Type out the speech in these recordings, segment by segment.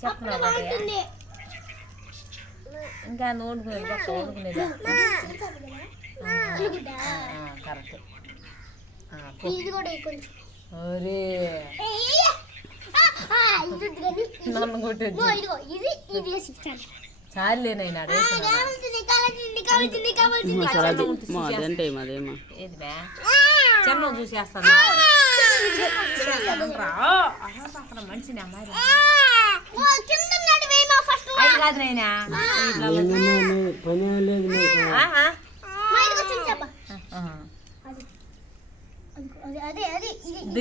చెప్పండి ఇంకా నోడుకునేది పక్క ఓడుకునేది కరెక్ట్ అరే నన్ను కొట్టేది చాలేనైనా చెన్నం చూసేస్తాను మనిషిని అమ్మాయి అది కాదు నైనా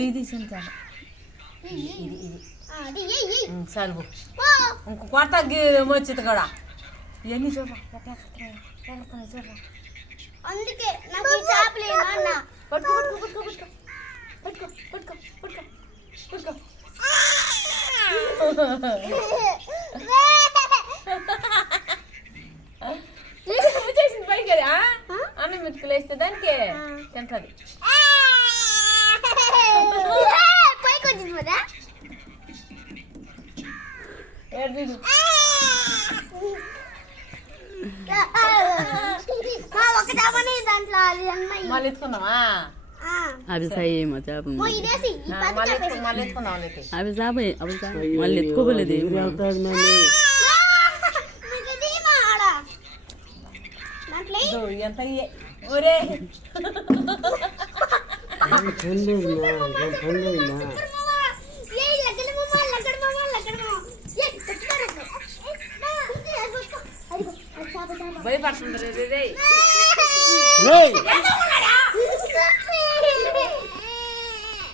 ఇది సలువు ఇంకో కొత్త వచ్చింది కూడా ఇవన్నీ చూడ అందుకే నాకు చేపలేదు అన్న పట్టుకో పట్టుకో పట్టుకో పట్టుకో పట్టుకో పట్టుకో పట్టుకో చేసింది పైకి అన్న మెతుకులు వేస్తే దానికి తింటది పైకి వచ్చింది కదా మళ్ళీ ఎత్తుకుందామా అవి సాయేమో చేపలు అవి సాపే అవి మళ్ళీ ఎత్తుకోలేదు ఎంత ఒరే భయపడుతుంది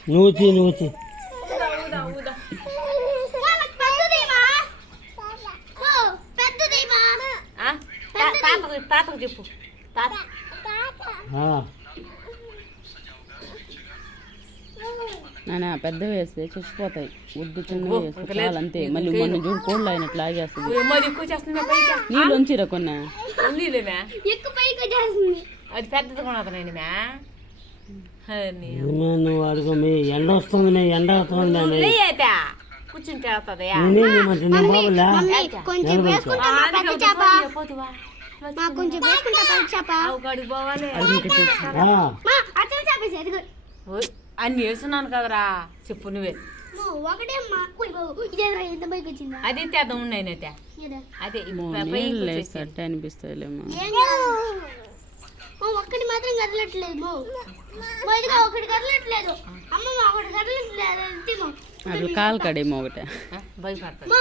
నూచి నూచి తాతకు చెప్పు తాత నాన్న పెద్ద వేస్తే చచ్చిపోతాయి ఉద్దు చిన్న వేస్తే చాలా అంతే మళ్ళీ మొన్న చూడు కోళ్ళు అయినట్లు ఆగేస్తుంది నీళ్ళు ఉంచిరా కొన్నా అది పెద్దది కొనతనండి నువ్వు అడుగు మీ ఎండ వస్తుంది ఎండ వస్తుంది కూర్చుంటే అవుతుంది అన్ని వేస్తున్నాను కదరా చెప్పు నువ్వే అది తెద్దాం ఉన్నాయినైతే అదే అనిపిస్తాయిలేమో ఒక్కటి మాత్రం కదలట్లేదు ఒకటి కదలట్లేదు అమ్మ ఒకటి కదలట్లేదు అసలు కాలు కడేమో ఒకటే భయపడతాను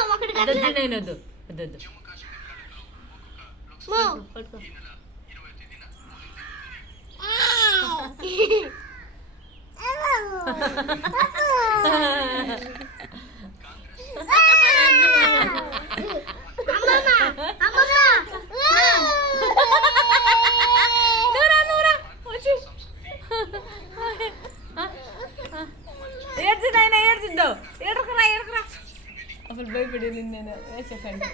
ఏడ్చిద్దాం ఎడకరా అసలు భయపడేది నేను చెప్పండి